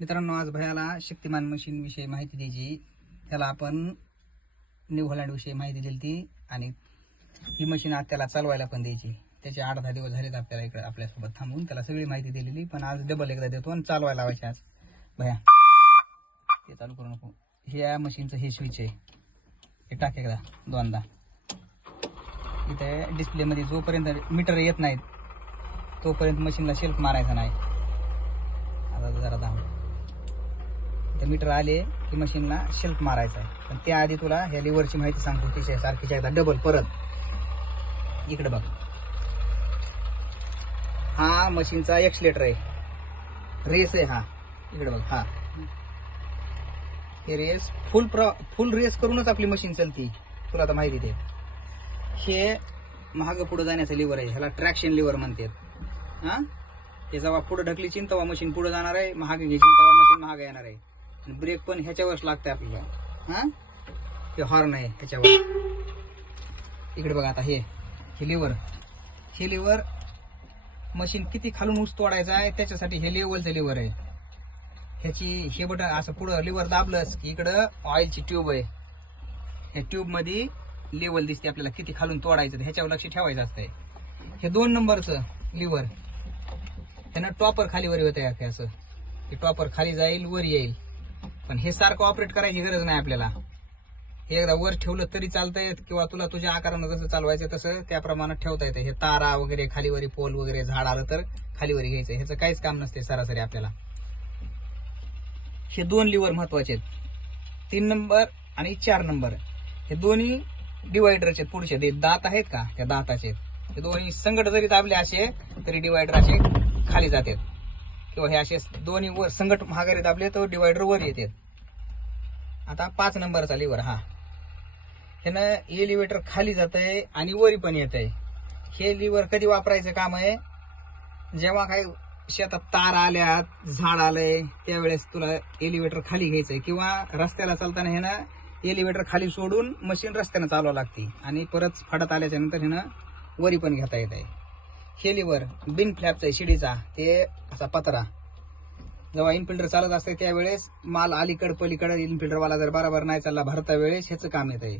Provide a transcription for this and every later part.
मित्रांनो आज भयाला शक्तिमान मशीन विषयी माहिती द्यायची. त्याला आपण न्यू हॉलँड विषयी माहिती दिली ती आणि ही मशीन आज त्याला चालवायला पण द्यायची. त्याचे आठ दहा दिवस झालेत आपल्याला इकडे आपल्यासोबत थांबून. त्याला सगळी माहिती दिलेली पण आज डबल एकदा देतो आणि चालवायला लावायचे आज. भया. ते चालू करू नको. हे या मशीनचं हे स्विच आहे. हे टाक एकदा दोनदा. इथे डिस्प्लेमध्ये जोपर्यंत मीटर येत नाहीत तोपर्यंत मशीनला शेल्फ मारायचा नाही आता जरा दाम मीटर आले की मशीनला शेल्फ मारायचा आहे. पण त्याआधी तुला ह्या लिव्हरची माहिती सांगतो तिच्या सारखीच्या एकदा डबल परत. इकडे बघ. हा मशीनचा एक्सलेटर आहे. रेस आहे हा. इकडे बघ हा. हे रेस फुल प्र फुल रेस करूनच आपली मशीन चालती. तुला आता माहिती दे हे महाग पुढे जाण्याचं लिव्हर आहे. ह्याला ट्रॅक्शन लिव्हर म्हणतात. हा? हे जेव्हा पुढे ढकलीची तेव्हा मशीन पुढे जाणार आहे. महाग घ्यायची तेव्हा मशीन महाग येणार आहे. ब्रेक पण ह्याच्यावरच लागतंय आपल्याला. हा? हे हॉर्न आहे ह्याच्यावर. इकडे बघा आता हे. हे लिव्हर हे लिव्हर मशीन किती खालून ऊस तोडायचा आहे त्याच्यासाठी हे लेवलचं लिव्हर आहे. ह्याची हे बटन असं पुढं लिव्हर दाबलंच की इकडं ऑइलची ट्यूब आहे. ह्या ट्यूबमध्ये लेवल दिसते आपल्याला किती खालून तोडायचं ह्याच्यावर लक्ष ठेवायचं असतंय. हे दोन नंबरचं लिव्हर ह्यानं टॉपर खाली वर होत आहे असं? हे टॉपर खाली जाईल वर येईल. पण हे सारखं ऑपरेट करायची गरज नाही आपल्याला. हे. एकदा वर ठेवलं तरी चालतंय किंवा तुला तुझ्या आकारानं जसं चालवायचं तसं त्या प्रमाणात ठेवता येतं. हे तारा वगैरे खालीवरी पोल वगैरे झाड आलं तर खालीवरी घ्यायचं. ह्याचं काहीच काम नसते सरासरी आपल्याला. हे दोन लिव्हर महत्त्वाचे आहेत. तीन नंबर आणि चार नंबर हे दोन्ही डिवायडरचे पुढचे. ते दात आहेत का? त्या दाताचे हे दोन्ही संकट जरी दाबले असे तरी डिवायडर असे खाली जातात किंवा हे असे दोन्ही वर संकट महागारी दाबले तर डिवायडर वर येतात आता पाच नंबरचा लिव्हर हा. ह्यानं एलिव्हेटर खाली जात आहे आणि वरी पण येत आहे हे लिव्हर कधी वापरायचं काम आहे? जेव्हा काही शेतात तार आल्यात झाड आलंय त्यावेळेस तुला एलिव्हेटर खाली घ्यायचंय. किंवा रस्त्याला चालताना ह्यानं एलिव्हेटर खाली सोडून मशीन रस्त्यानं चालवावं लागते. आणि परत फाडत आल्याच्यानंतर ह्यानं वरी पण घेता येत आहे हे बिन फ्लॅपचा आहे शिडीचा. ते असा पत्रा. जेव्हा इनफिल्टर चालत असते त्यावेळेस माल अलीकड पलीकड इनफिल्टरवाला जर बरोबर नाही चालला भरता वेळेस ह्याचं काम येत आहे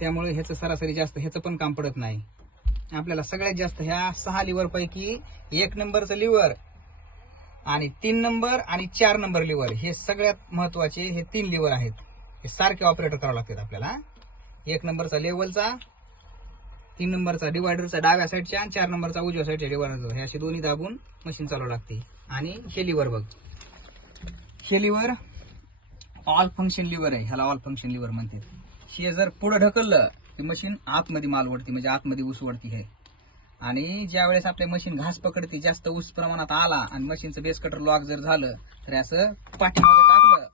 त्यामुळे ह्याचं सरासरी जास्त ह्याचं पण काम पडत नाही. आपल्याला सगळ्यात जास्त ह्या सहा लिव्हर पैकी एक नंबरचं लिव्हर आणि तीन नंबर आणि चार नंबर लिव्हर हे सगळ्यात महत्त्वाचे हे तीन लिव्हर आहेत. हे सारखे ऑपरेटर करावं लागतात आपल्याला. एक नंबरचा लेवलचा तीन नंबरचा डिवायडरचा डाव्या साईडच्या आणि चार नंबरचा उजव्या साईडच्या डिवायडरचा हे असे दोन्ही दाबून मशीन चालवावं लागते. आणि हे लिव्हर बघ. हे लिव्हर ऑल फंक्शन लिव्हर आहे. ह्याला ऑल फंक्शन लिव्हर म्हणते हे जर पुढं ढकललं की मशीन आतमध्ये माल वडते म्हणजे आतमध्ये ऊस वडती हे. आणि ज्या वेळेस आपले मशीन घास पकडते जास्त ऊस प्रमाणात आला आणि मशीनचं बेस कटर लॉक जर झालं तर असं पाठीमागं टाकलं.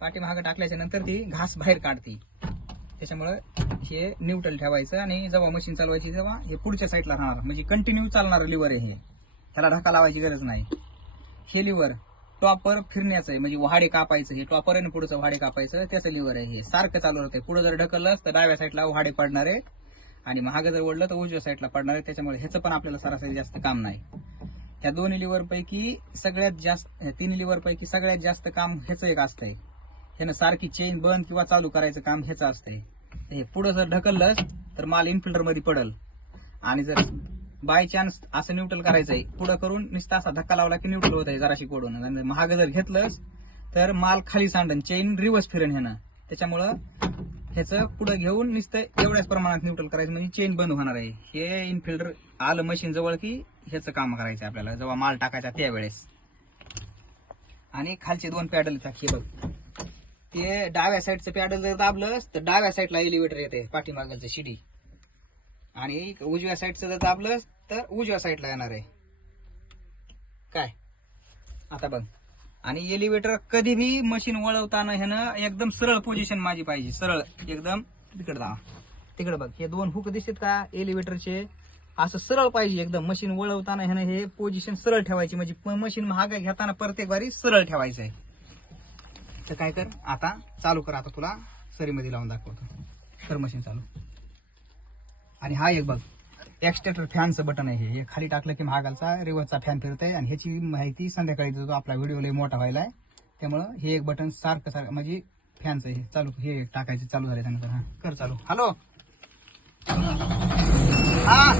पाठीमागं टाकल्याच्या नंतर ती घास बाहेर काढते. त्याच्यामुळं हे न्यूट्रल ठेवायचं आणि जेव्हा मशीन चालवायची तेव्हा हे पुढच्या साईडला राहणार. म्हणजे कंटिन्यू चालणार लिव्हर आहे हे. त्याला ढका लावायची गरज नाही. हे लिव्हर टॉपर फिरण्याचं आहे. म्हणजे वाडे कापायचं हे टॉपर आहे ना पुढचं वाडे कापायचं त्याचं लिव्हर आहे हे. सारखं चालू राहते पुढे जर ढकललं तर डाव्या साईडला वाडे पडणार आहे. आणि महाग जर ओढलं तर उजव्या साईडला पडणार आहे. त्याच्यामुळे ह्याचं पण आपल्याला सरासरी जास्त काम नाही. ह्या दोन्ही लिव्हरपैकी सगळ्यात जास्त तीन तिन्ही सगळ्यात जास्त काम ह्याचं एक असतंय. ह्यानं सारखी चेन बंद किंवा चालू करायचं काम ह्याचं असतंय. हे पुढं जर ढकललंच तर माल इनफिल्टरमध्ये पडल. आणि जर बाय चान्स असं न्यूट्रल करायचंय पुढं करून नुसता असा धक्का लावला की न्यूट्रल होत आहे जराशी कोडून. आणि महाग जर घेतलंच तर माल खाली सांडन चेन रिव्हर्स फिरण ह्यानं. त्याच्यामुळं ह्याचं पुढं घेऊन नुसतं एवढ्याच प्रमाणात न्यूट्रल करायचं म्हणजे चेन बंद होणार आहे. हे इनफिल्टर आलं मशीन जवळ की ह्याचं काम करायचं आपल्याला जेव्हा माल टाकायचा त्यावेळेस. आणि खालचे दोन पॅडल हे बघ. ते डाव्या साईडचं पॅडल जर दाबलंच तर डाव्या साईडला एलिव्हेटर येते पाठीमागलचं शिडी. आणि उजव्या साईडचं जर दाबलं तर उजव्या साईडला येणार आहे. काय? आता बघ. आणि एलिव्हेटर कधीही मशीन वळवताना ह्यानं एकदम सरळ पोझिशन माझी पाहिजे. सरळ एकदम तिकडं जा. तिकडं बघ. हे दोन हुक दिसतात का? एलिव्हेटरचे असं सरळ पाहिजे एकदम मशीन वळवताना ह्यानं हे पोझिशन सरळ ठेवायची. म्हणजे मशीन महाग घेताना प्रत्येक वारी सरळ ठेवायचं आहे तर काय कर आता चालू कर आता तुला सरीमध्ये लावून दाखवतो. कर मशीन चालू. आणि हा एक बघ एक्स्टेटर फॅनचं बटन आहे हे. खाली टाकलं की महागालचा रिव्हर्सचा फॅन फिरत आहे आणि ह्याची माहिती संध्याकाळी देतो आपला व्हिडिओ लय मोठा व्हायला आहे त्यामुळं हे एक बटन सारखं सारखं म्हणजे फॅनचं हे. चालू हे टाकायचं चालू झालं त्यानंतर. हा कर चालू. हॅलो हा.